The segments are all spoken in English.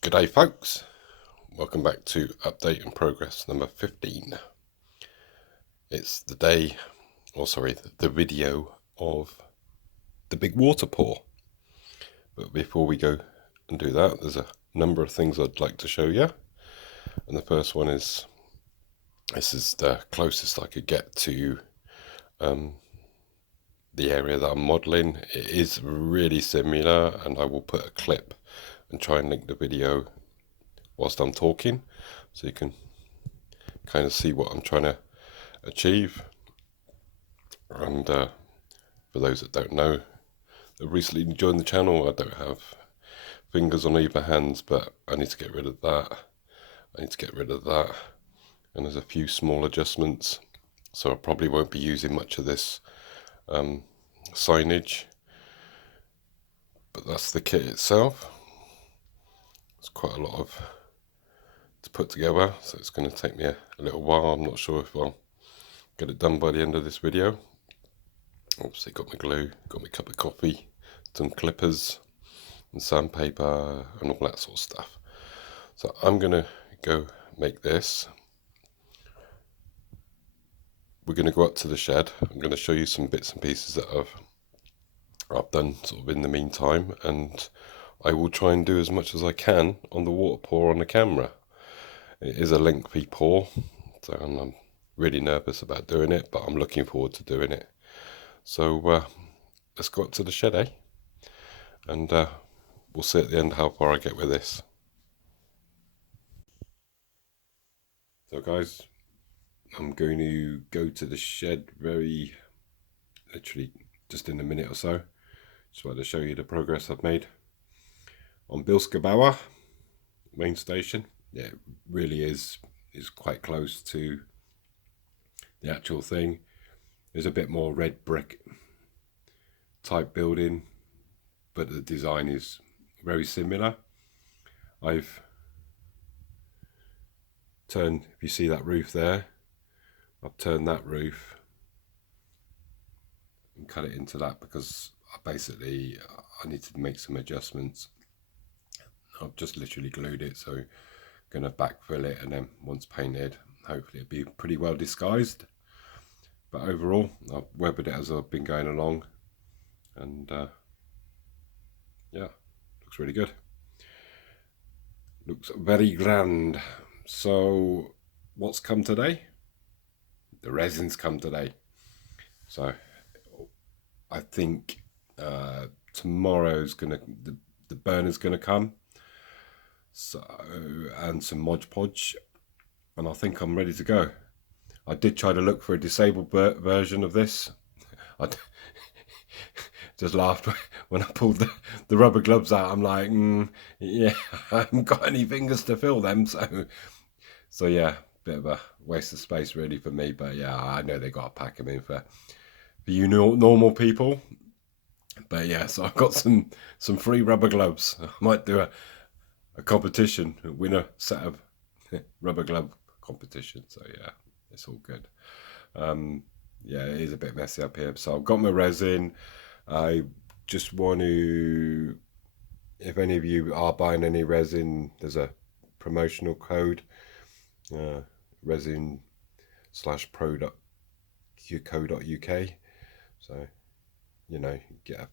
Good day, folks. Welcome back to update and progress number 15. It's the day, the video of the big water pour. But before we go and do that, there's a number of things I'd like to show you. And the first one is, this is the closest I could get to the area that I'm modelling. It is really similar, and I will put a clip and try and link the video whilst I'm talking, so you can kind of see what I'm trying to achieve. And for those that don't know, that recently joined the channel, I don't have fingers on either hands, but I need to get rid of that. I need to get rid of that, and there's a few small adjustments, so I probably won't be using much of this signage, but that's the kit itself. It's quite a lot of to put together, so it's going to take me a little while. I'm not sure if I'll get it done by the end of this video. Obviously got my glue, got my cup of coffee, some clippers and sandpaper and all that sort of stuff. So I'm going to go make this. We're going to go up to the shed. I'm going to show you some bits and pieces that I've done sort of in the meantime, and I will try and do as much as I can on the water pour on the camera. It is a lengthy pour, so I'm really nervous about doing it, but I'm looking forward to doing it. So let's go up to the shed, eh? And we'll see at the end how far I get with this. So guys, I'm going to go to the shed very literally just in a minute or so. Just wanted to show you the progress I've made on Bilskabauer main station. Yeah, it really is quite close to the actual thing. There's a bit more red brick type building, but the design is very similar. I've turned, if you see that roof there, I've turned that roof and cut it into that because I need to make some adjustments. I've just literally glued it, so I'm going to backfill it, and then once painted, hopefully it'll be pretty well disguised. But overall, I've weathered it as I've been going along, and yeah, looks really good. Looks very grand. So what's come today? The resin's come today. So I think tomorrow's the burner's gonna come. So, and some Mod Podge, and I think I'm ready to go. I did try to look for a disabled version of this. I just laughed when I pulled the rubber gloves out. I'm like, yeah, I haven't got any fingers to fill them, so yeah, bit of a waste of space really for me. But yeah, I know they got to pack them in for you normal people. But yeah, so I've got some free rubber gloves. I might do a competition, win a set of rubber glove competition. So yeah, it's all good. Yeah, it is a bit messy up here. So I've got my resin. I just want to, if any of you are buying any resin, there's a promotional code, resin/pro.co.uk. So, you know, get a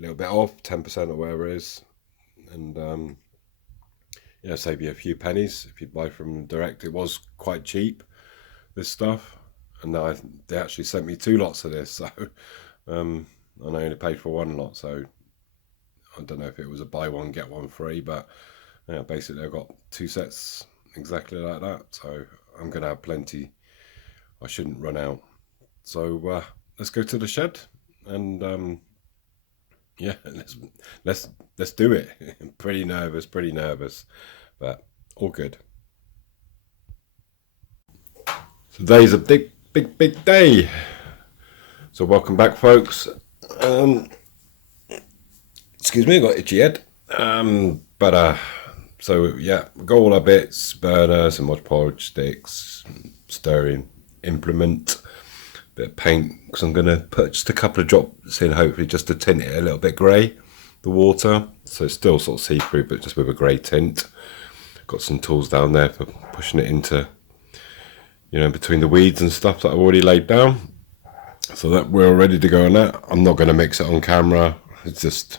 little bit off, 10% or whatever it is, and yeah, save you a few pennies if you buy from them direct. It was quite cheap, this stuff, and they actually sent me 2 lots of this, so and I only paid for 1 lot, so I don't know if it was a buy one get one free, but yeah, basically I've got 2 sets exactly like that, so I'm gonna have plenty. I shouldn't run out. So let's go to the shed, and yeah, let's do it. pretty nervous, but all good. Today's a big day. So welcome back, folks. Excuse me, I got itchy head. So yeah, got all our bits: burner, some Mod Podge sticks, stirring implement, bit of paint, because I'm going to put just a couple of drops in, hopefully just to tint it a little bit grey, the water, so it's still sort of see-through but just with a grey tint. Got some tools down there for pushing it into, you know, between the weeds and stuff that I've already laid down, so that we're all ready to go on that. I'm not going to mix it on camera. It's just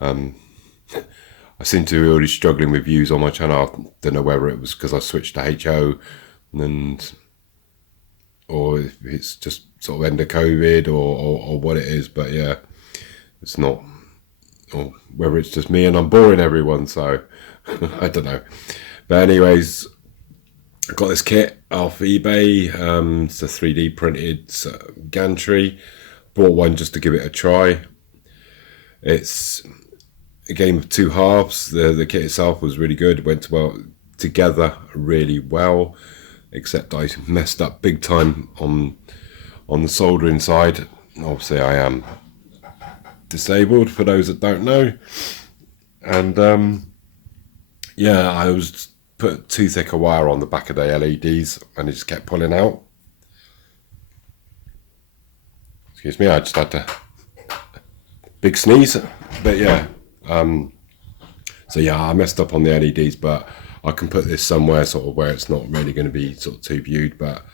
I seem to be really struggling with views on my channel. I don't know whether it was because I switched to HO or if it's just sort of end of COVID or what it is, but yeah, it's not, or whether it's just me and I'm boring everyone, so I don't know. But anyways, I got this kit off eBay. It's a 3D printed gantry. Bought one just to give it a try. It's a game of two halves. The kit itself was really good, went well together really well, except I messed up big time on the soldering side. Obviously I am disabled, for those that don't know, and yeah, I was put too thick a wire on the back of the LEDs and it just kept pulling out. Excuse me, I just had to big sneeze, but yeah. So yeah, I messed up on the LEDs, but I can put this somewhere sort of where it's not really going to be sort of too viewed, but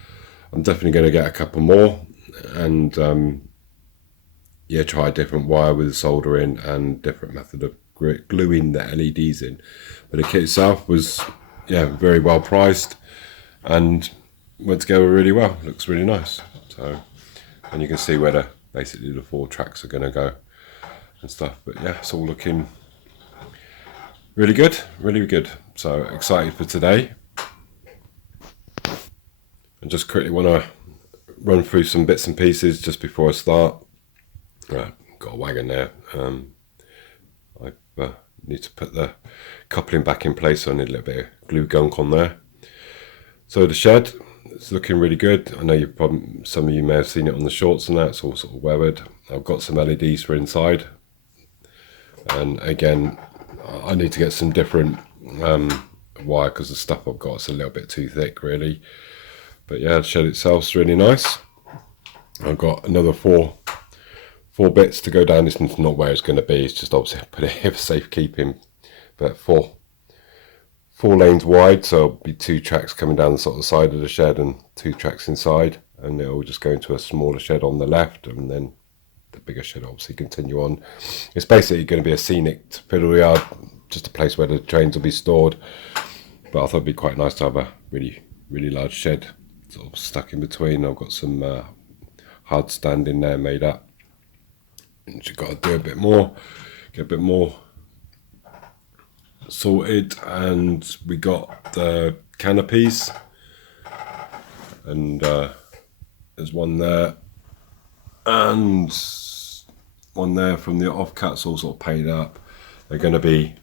I'm definitely going to get a couple more and yeah, try a different wire with soldering and different method of gluing the LEDs in. But the kit itself was, yeah, very well priced and went together really well. Looks really nice. So, and you can see where basically the 4 tracks are going to go and stuff. But yeah, it's all looking really good, really good. So excited for today. I just quickly want to run through some bits and pieces just before I start. Got a wagon there. I need to put the coupling back in place, so I need a little bit of glue gunk on there. So the shed, it's looking really good. I know you probably, some of you may have seen it on the shorts and that. It's all sort of weathered. I've got some LEDs for inside, and again I need to get some different wire because the stuff I've got is a little bit too thick really. But yeah, the shed itself's really nice. I've got another four bits to go down. This is not where it's going to be, it's just obviously put it here for safekeeping, but four lanes wide, so it'll be 2 tracks coming down the sort of the side of the shed and 2 tracks inside, and it'll just go into a smaller shed on the left, and then the bigger shed obviously continue on. It's basically going to be a scenic fiddle yard, just a place where the trains will be stored, but I thought it'd be quite nice to have a really large shed sort of stuck in between. I've got some hard stand in there made up, and you've got to do a bit more, get a bit more sorted. And we got the canopies, and there's one there and one there from the offcuts, all sort of painted up. They're going to be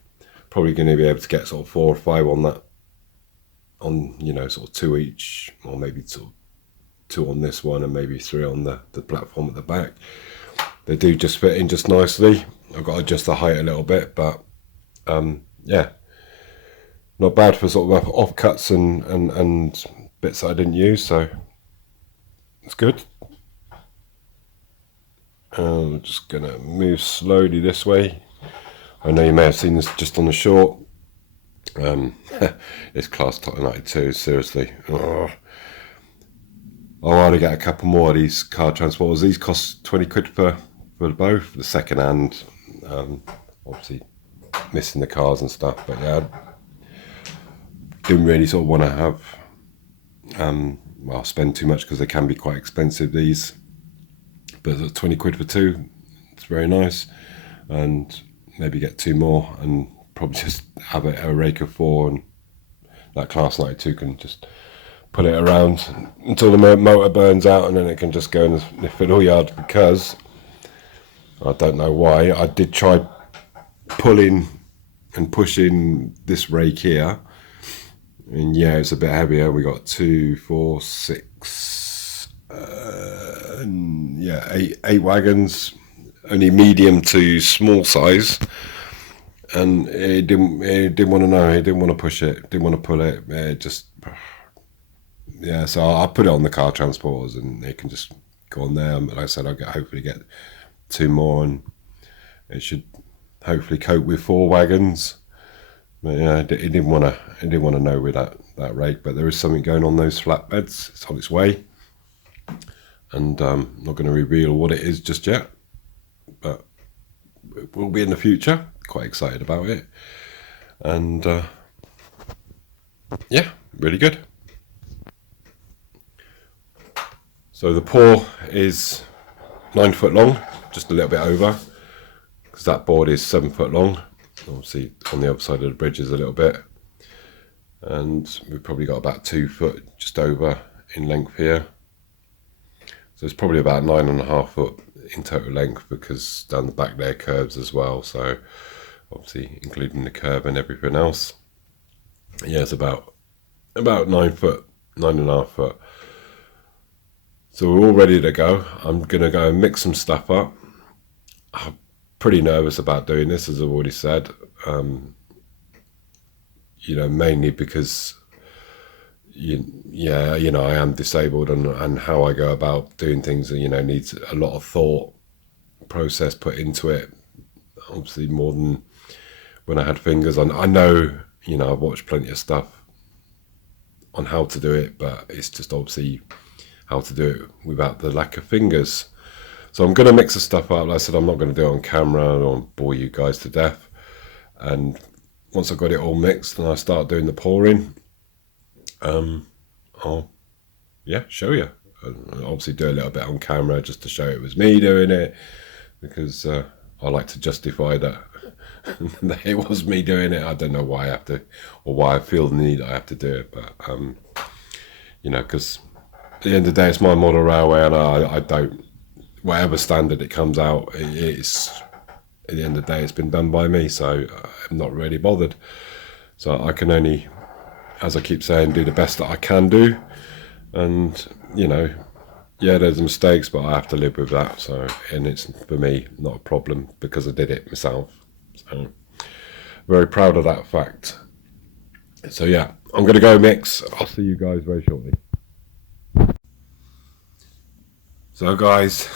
probably going to be able to get sort of 4 or 5 on that, on, you know, sort of 2 each, or maybe sort of 2 on this one and maybe 3 on the platform at the back. They do just fit in just nicely. I've got to adjust the height a little bit, but yeah, not bad for sort of offcuts and bits that I didn't use, so it's good. I'm just gonna move slowly this way. I know you may have seen this just on the short. It's class top 92, seriously. Oh. I want to get a couple more of these car transporters. These cost 20 quid for both. The second hand, obviously missing the cars and stuff, but yeah, I didn't really sort of want to have well, spend too much because they can be quite expensive, these. But 20 quid for 2, it's very nice. And maybe get 2 more and probably just have a rake of 4, and that class 92 can just put it around until the motor burns out, and then it can just go in the fiddle yard. Because I don't know why, I did try pulling and pushing this rake here, and yeah, it's a bit heavier. We got 2, 4, 6, yeah, 8 wagons, only medium to small size, and it didn't want to know. It didn't want to push it, didn't want to pull it. It just, yeah. So I'll put it on the car transporters, and they can just go on there. But like I said, I'll hopefully get 2 more, and it should hopefully cope with 4 wagons. But yeah, it didn't want to know with that rake. But there is something going on those flatbeds. It's on its way, and I'm not going to reveal what it is just yet. But it will be in the future. Quite excited about it, and yeah, really good. So the pour is 9 foot long, just a little bit over, because that board is 7 foot long. Obviously on the other side of the bridge is a little bit, and we've probably got about 2 foot just over in length here. So it's probably about 9.5 foot in total length, because down the back there curves as well. So obviously including the curve and everything else. Yeah, it's about 9 foot, 9.5 foot. So we're all ready to go. I'm going to go and mix some stuff up. I'm pretty nervous about doing this, as I've already said. You know, mainly because, I am disabled, and how I go about doing things, needs a lot of thought process put into it. Obviously more than when I had fingers. I know, I've watched plenty of stuff on how to do it, but it's just obviously how to do it without the lack of fingers. So I'm going to mix the stuff up. Like I said, I'm not going to do it on camera. I don't want to bore you guys to death. And once I've got it all mixed and I start doing the pouring, I'll show you. I'll obviously do a little bit on camera just to show it was me doing it, because I like to justify that that it was me doing it. I don't know why I have to, or why I feel the need I have to do it, but because at the end of the day, it's my model railway, and I don't, whatever standard it comes out, it's, at the end of the day, it's been done by me, so I'm not really bothered. So I can only, as I keep saying, do the best that I can do. And, there's mistakes, but I have to live with that. So, and it's, for me, not a problem, because I did it myself. So, very proud of that fact. So yeah, I'm going to go mix. I'll see you guys very shortly. So guys,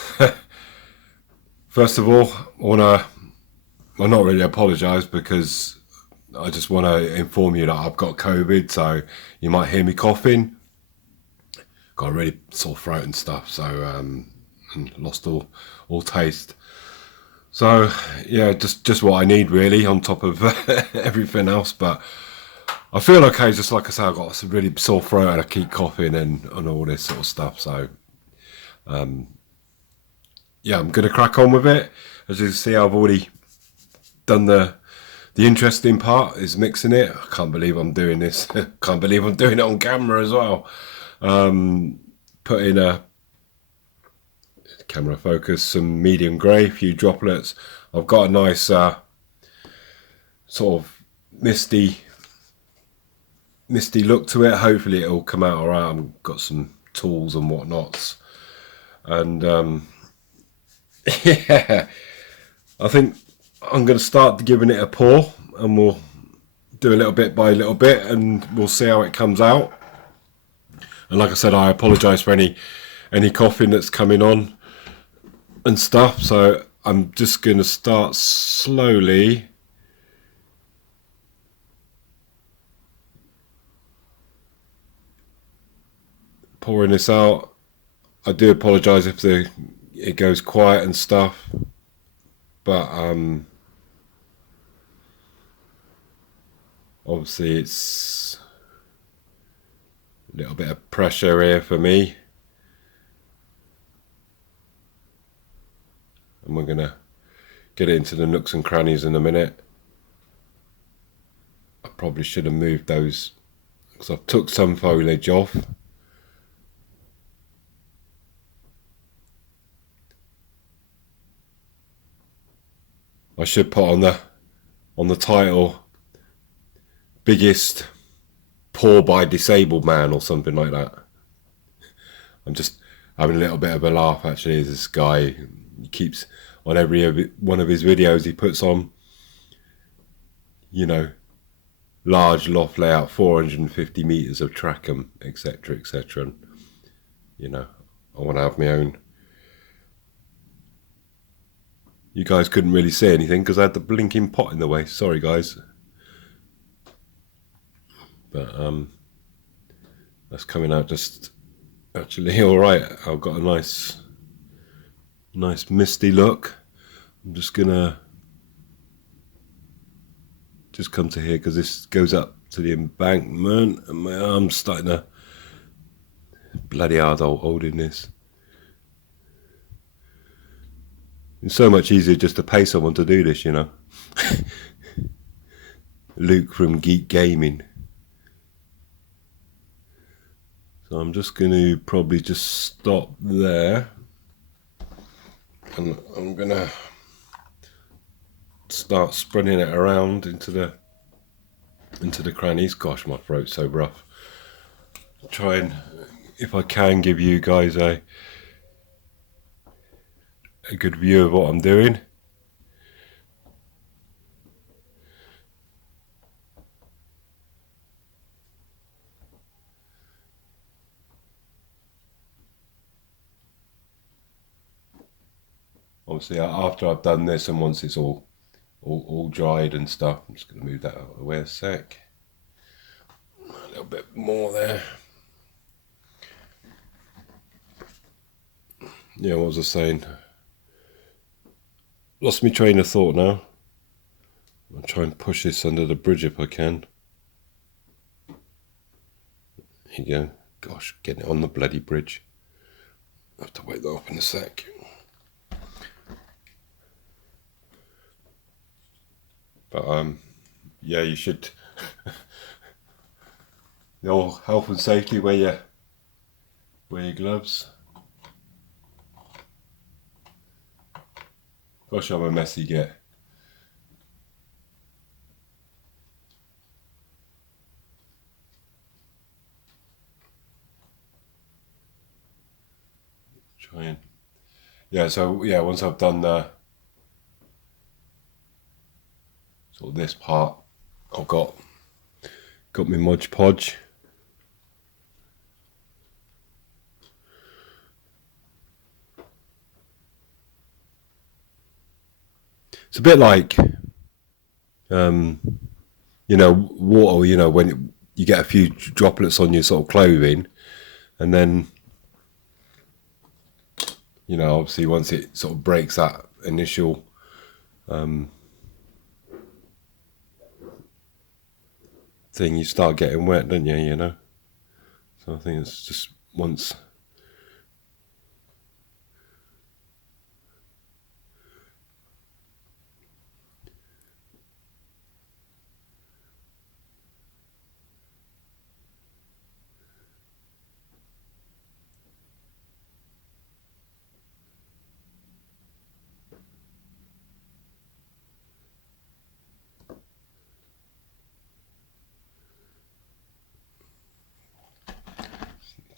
first of all, not really apologise, because I just want to inform you that I've got COVID, so you might hear me coughing. Got a really sore throat and stuff, so and lost all taste. So yeah, just what I need really, on top of everything else. But I feel okay. Just like I say, I've got a really sore throat and I keep coughing and all this sort of stuff. So yeah, I'm gonna crack on with it. As you can see, I've already done the interesting part, is mixing it. I can't believe I'm doing this. Can't believe I'm doing it on camera as well. Put in a camera focus, some medium grey, a few droplets. I've got a nice sort of misty look to it. Hopefully it'll come out alright. I've got some tools and whatnots, and yeah, I think I'm going to start giving it a pour, and we'll do a little bit by little bit, and we'll see how it comes out. And like I said, I apologise for any coughing that's coming on and stuff. So I'm just going to start slowly pouring this out. I do apologise if it goes quiet and stuff, but obviously it's a little bit of pressure here for me, and we're gonna get into the nooks and crannies in a minute. I probably should have moved those, because I've took some foliage off. I should put on the title, biggest pour by disabled man, or something like that. I'm just having a little bit of a laugh actually. This guy, he keeps on every one of his videos he puts on, large loft layout, 450 meters of trackham, etc, etc. And I want to have my own You guys couldn't really see anything because I had the blinking pot in the way. Sorry, guys. But that's coming out just actually all right. I've got a nice misty look. I'm just gonna come to here because this goes up to the embankment, and my arm's starting to bloody hard holding this. It's so much easier just to pay someone to do this, you know. Luke from Geek Gaming. So I'm just going to probably just stop there, and I'm going to start spreading it around into the crannies. Gosh, my throat's so rough. Try and, if I can, give you guys a good view of what I'm doing. Obviously, after I've done this, and once it's all dried and stuff, I'm just going to move that out of the way a sec. A little bit more there. Yeah, what was I saying? Lost my train of thought now. I'll try and push this under the bridge if I can. There you go. Gosh, getting it on the bloody bridge. I'll have to wait that up in a sec. But yeah, you should. Your health and safety, wear your gloves. Gosh, I'm a messy git. Trying. Yeah, so yeah, once I've done the sort of this part, I've got my Mod Podge. It's a bit like, you know, water. You know, when you get a few droplets on your sort of clothing, and then, you know, obviously once it sort of breaks that initial thing, you start getting wet, don't you? You know. So I think it's just once.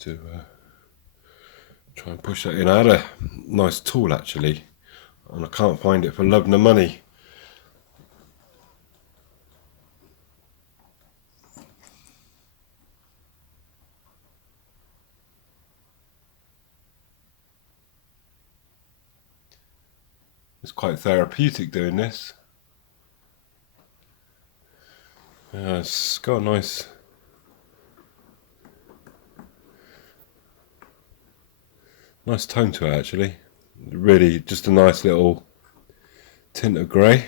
To try and push that in. I had a nice tool actually, and I can't find it for love nor money. It's quite therapeutic doing this. Yeah, it's got a nice tone to it actually. Really just a nice little tint of grey.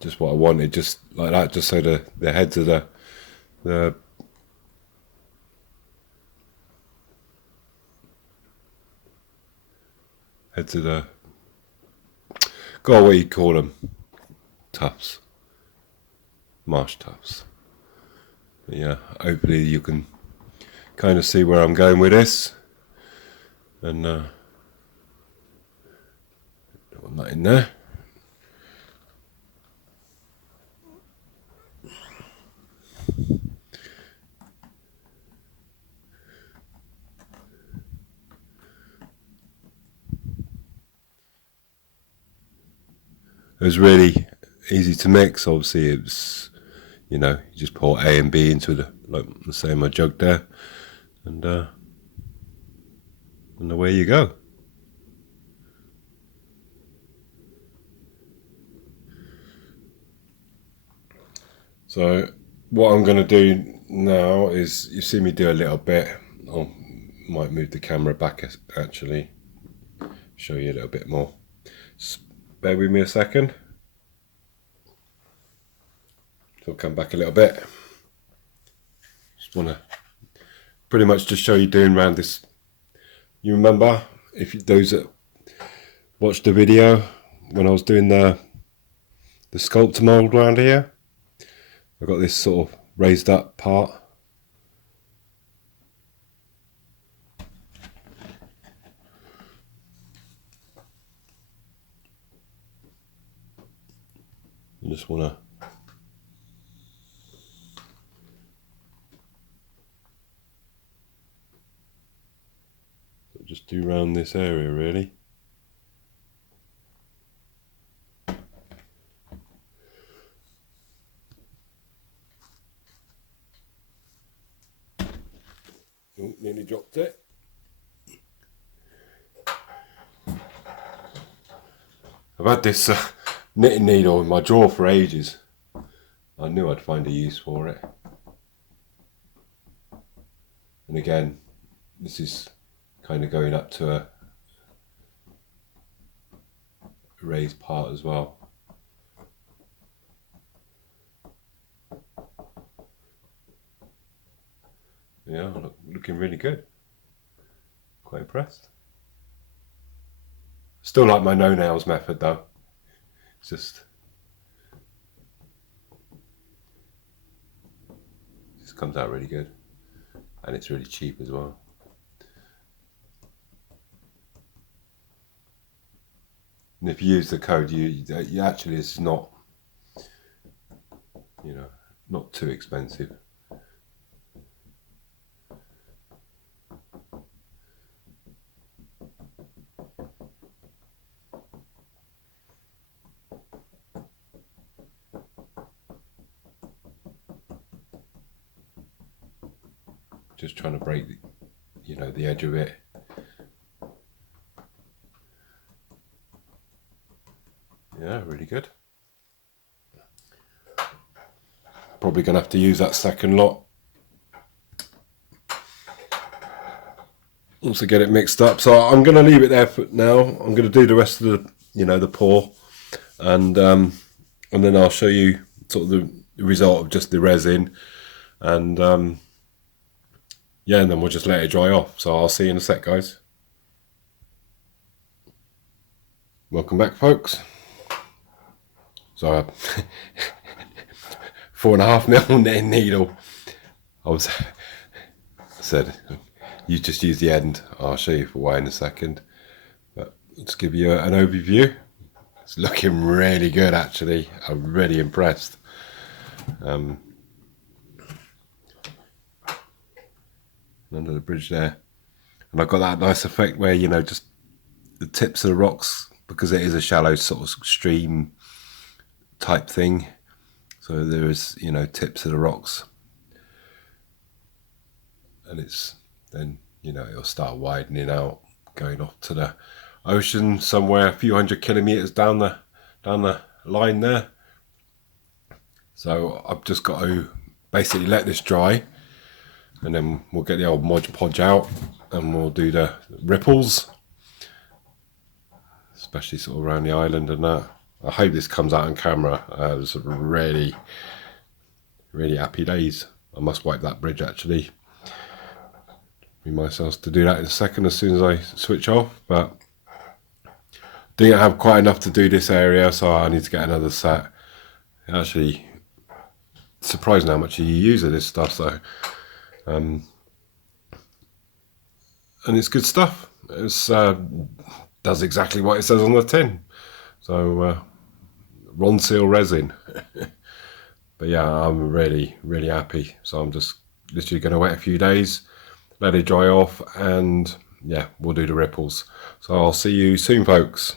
Just what I wanted, just like that, just so the heads of the heads of the, God, what do you call them? Tufts. Marsh tufts. But yeah, hopefully you can kind of see where I'm going with this. And don't want that in there. It was really easy to mix. Obviously it's, you know, you just pour A and B into the, like the same my jug there, and away you go. So what I'm going to do now is, you see me do a little bit, I might move the camera back actually, show you a little bit more. Just bear with me a second. So I'll come back a little bit. Just want to pretty much just show you doing around this. You remember, if you, those that watched the video when I was doing the sculptor mold around here, I've got this sort of raised up part. You just want to just do around this area really. Oh, nearly dropped it. I've had this knitting needle in my drawer for ages. I knew I'd find a use for it. And again, this is kind of going up to a raised part as well. Yeah, looking really good. Quite impressed. Still like my no nails method though. It's just comes out really good, and it's really cheap as well. And if you use the code, you actually, it's not, you know, not too expensive. Just trying to break, you know, the edge of it. Yeah, really good. Probably gonna have to use that second lot once I get it mixed up. So I'm gonna leave it there for now. I'm gonna do the rest of the, you know, the pour, and then I'll show you sort of the result of just the resin, and yeah, and then we'll just let it dry off. So I'll see you in a sec, guys. Welcome back, folks. So 4.5mm knitting needle. I said, you just use the end. I'll show you why in a second. But let's give you an overview. It's looking really good, actually. I'm really impressed. Under the bridge there, and I've got that nice effect where, you know, just the tips of the rocks, because it is a shallow sort of stream type thing, so there is, you know, tips of the rocks, and it's then, you know, it'll start widening out, going off to the ocean somewhere a few hundred kilometers down the line there. So I've just got to basically let this dry, and then we'll get the old Mod Podge out, and we'll do the ripples, especially sort of around the island and that. I hope this comes out on camera. It was really, really happy days. I must wipe that bridge actually. Remind myself to do that in a second as soon as I switch off, but didn't have quite enough to do this area, so I need to get another set. Actually, surprising how much you use of this stuff, so and it's good stuff. It's does exactly what it says on the tin. So Ronseal resin. But yeah, I'm really, really happy. So I'm just literally going to wait a few days, let it dry off, and yeah, we'll do the ripples. So I'll see you soon, folks.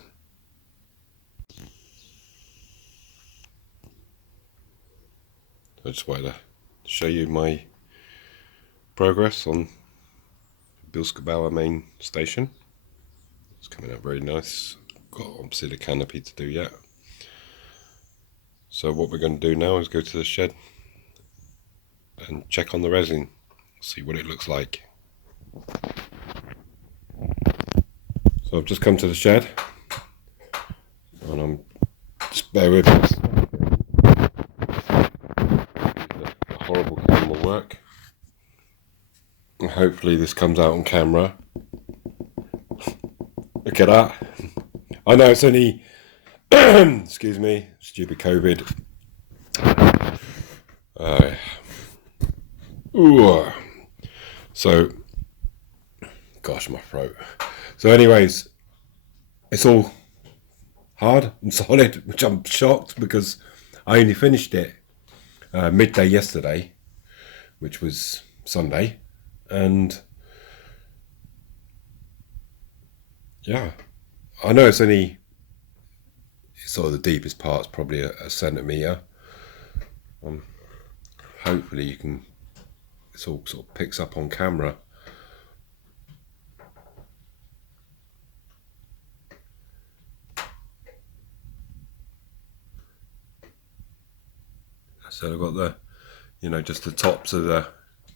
I just wanted to show you my progress on Bilskabauer main station. It's coming out very nice. Got obviously the canopy to do yet. So what we're going to do now is go to the shed and check on the resin, see what it looks like. So I've just come to the shed and I'm just bear with me. The horrible camera work. And hopefully this comes out on camera. Look at that. I know it's only excuse me, stupid COVID. So gosh, my throat. So anyways, it's all hard and solid, which I'm shocked because I only finished it midday yesterday, which was Sunday, and yeah, I know it's only sort of the deepest part's probably a centimetre. Hopefully you can, it's all sort of picks up on camera. So I've got the, you know, just the tops of the,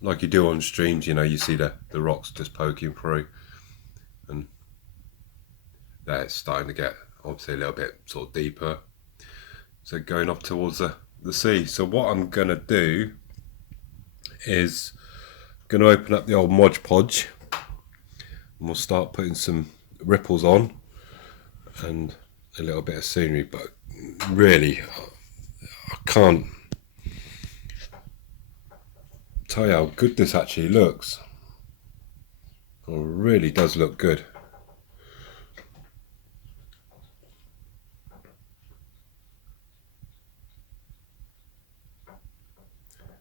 like you do on streams, you know, you see the rocks just poking through, and that's starting to get obviously a little bit sort of deeper. So going up towards the sea. So what I'm going to do is going to open up the old Mod Podge and we'll start putting some ripples on and a little bit of scenery, but really I can't tell you how good this actually looks. It really does look good.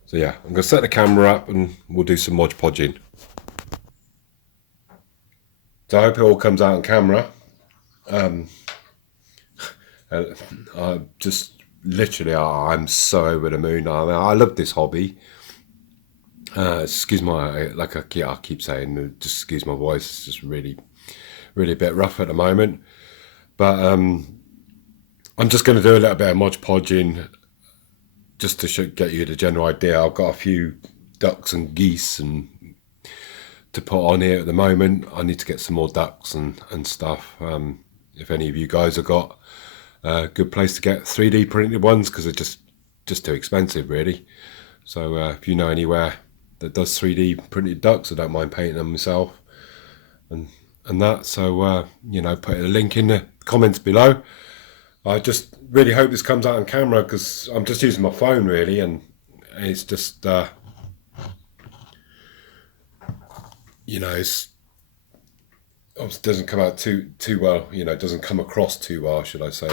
So yeah, I'm going to set the camera up and we'll do some Mod Podging. So I hope it all comes out on camera. I just literally, I'm so over the moon. I love this hobby. Excuse my, like I keep saying, just excuse my voice. It's just really a bit rough at the moment. But I'm just going to do a little bit of Mod Podging just to get you the general idea. I've got a few ducks and geese and to put on here at the moment. I need to get some more ducks and stuff. If any of you guys have got a good place to get 3D printed ones, because they're just too expensive really. So if you know anywhere that does 3D printed ducks, I don't mind painting them myself and that. So you know, put a link in the comments below. I just really hope this comes out on camera because I'm just using my phone really, and it's just you know, it doesn't come out too well, you know, it doesn't come across too well, should I say.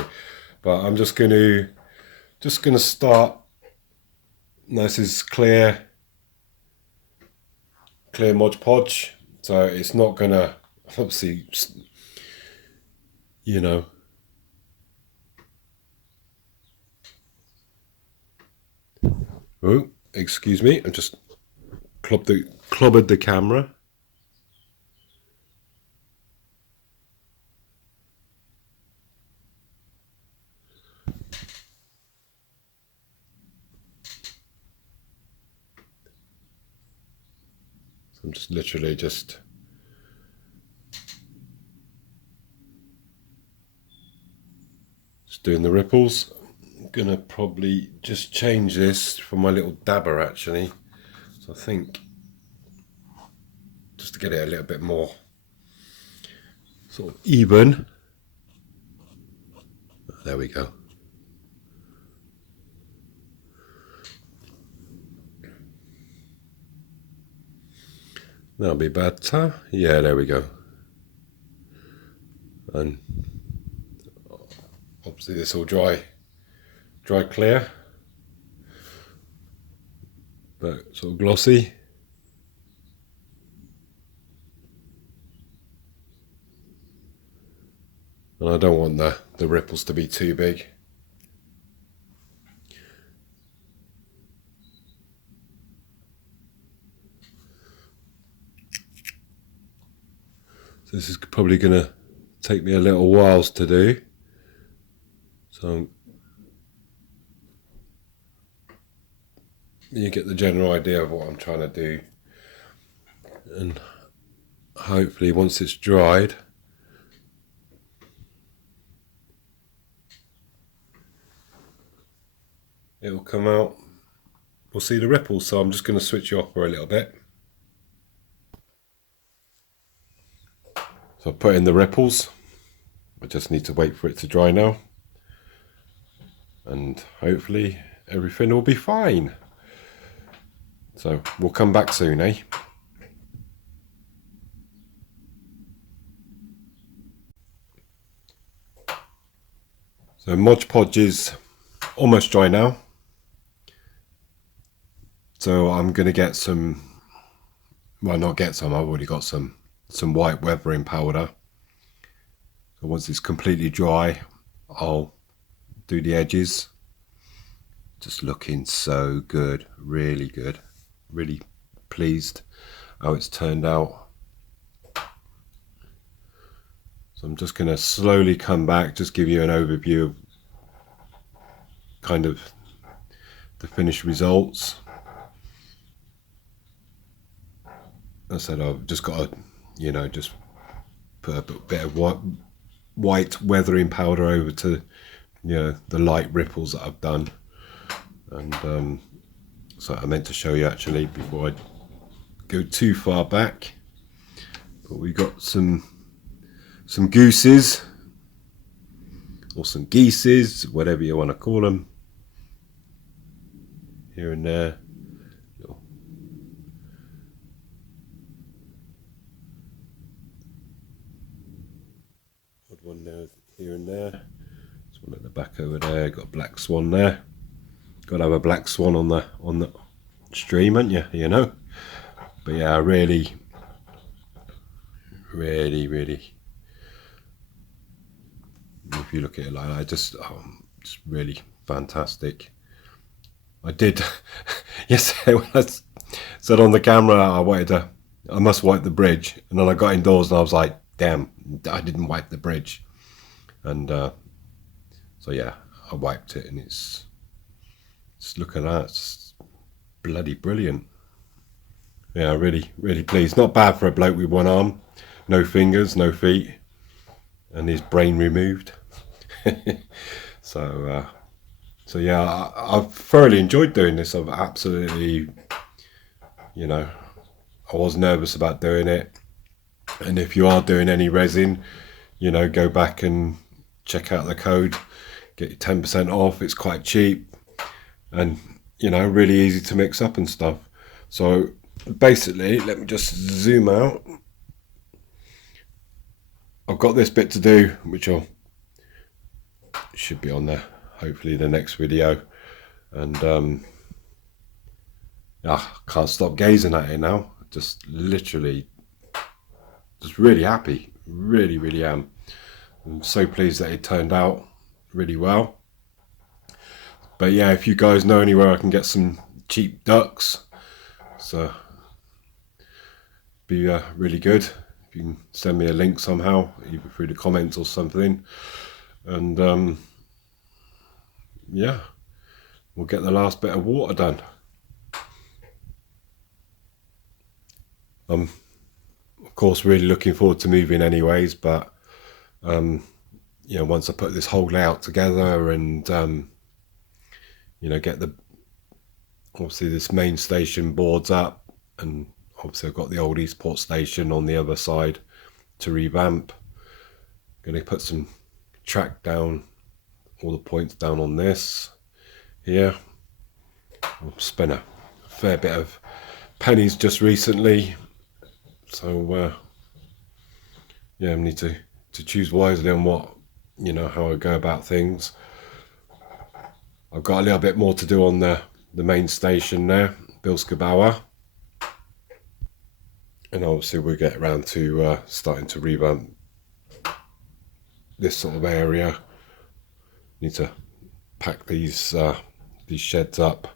But I'm just gonna start. This is clear Mod Podge, so it's not gonna obviously, you know, oh, excuse me, I just clobbered the camera. So I'm just literally just doing the ripples. I'm gonna probably just change this for my little dabber actually. So I think just to get it a little bit more sort of even. There we go. That'll be better. Yeah, there we go. And obviously this will dry clear, but sort of glossy. And I don't want the ripples to be too big. This is probably going to take me a little while to do. So you get the general idea of what I'm trying to do. And hopefully once it's dried, it'll come out. We'll see the ripples. So I'm just going to switch you off for a little bit. So I put in the ripples. I just need to wait for it to dry now. And hopefully everything will be fine. So we'll come back soon, eh? So Mod Podge is almost dry now. So I'm going to get some, well, not get some, I've already got some white weathering powder. So once it's completely dry, I'll do the edges. Just looking so good, really good. Really pleased how it's turned out. So I'm just going to slowly come back, just give you an overview of kind of the finished results. I said I've just got to, you know, just put a bit of white weathering powder over to, you know, the light ripples that I've done. And so I meant to show you actually before I go too far back. But we got some gooses, or some geeses, whatever you want to call them, here and there. Odd one there, here and there. There's one at the back over there. Got a black swan there. Got to have a black swan on the stream, haven't you? You know. But yeah, really, if you look at it like that, just really fantastic. I did yesterday when I said on the camera I must wipe the bridge, and then I got indoors and I was like, damn, I didn't wipe the bridge. And so yeah, I wiped it, and it's just look at that, it's bloody brilliant. Yeah, really pleased. Not bad for a bloke with one arm, no fingers, no feet, and his brain removed. So yeah, I've thoroughly enjoyed doing this. I've absolutely, you know, I was nervous about doing it. And if you are doing any resin, you know, go back and check out the code, get your 10% off. It's quite cheap and, you know, really easy to mix up and stuff. So basically, let me just zoom out. I've got this bit to do, which should be on there, hopefully the next video. And I can't stop gazing at it now. Just literally, just really happy. Really am. I'm so pleased that it turned out really well. But yeah, if you guys know anywhere I can get some cheap ducks, so be really good if you can send me a link somehow, either through the comments or something. And yeah, we'll get the last bit of water done. Of course really looking forward to moving anyways, but you know, once I put this whole layout together and you know, get obviously this main station boards up, and obviously I've got the old Eastport station on the other side to revamp. Going to put some track down, all the points down on this here. I've spent a fair bit of pennies just recently, so yeah, I need to choose wisely on what, you know, how I go about things. I've got a little bit more to do on the main station there, Bilskebauer. And obviously we'll get around to starting to revamp this sort of area. Need to pack these sheds up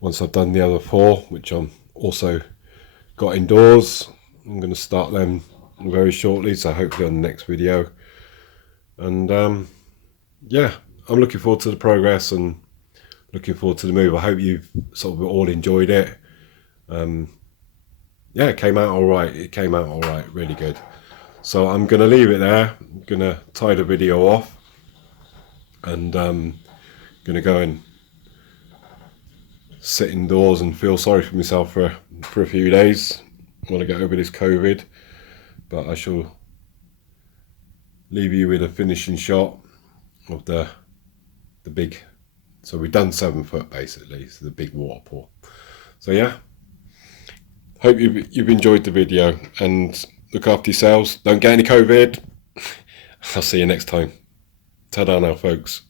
once I've done the other four, which I'm also got indoors. I'm going to start them very shortly, so hopefully on the next video. And yeah, I'm looking forward to the progress and looking forward to the move. I hope you've sort of all enjoyed it. Yeah, it came out all right. It came out all right, really good. So I'm going to leave it there. I'm going to tie the video off, and going to go and sit indoors and feel sorry for myself for a few days. I want to get over this COVID, but I shall leave you with a finishing shot of the big. So we've done 7 foot basically, so the big water pool. So yeah, hope you've enjoyed the video, and look after yourselves. Don't get any COVID. I'll see you next time. Ta-da now, folks.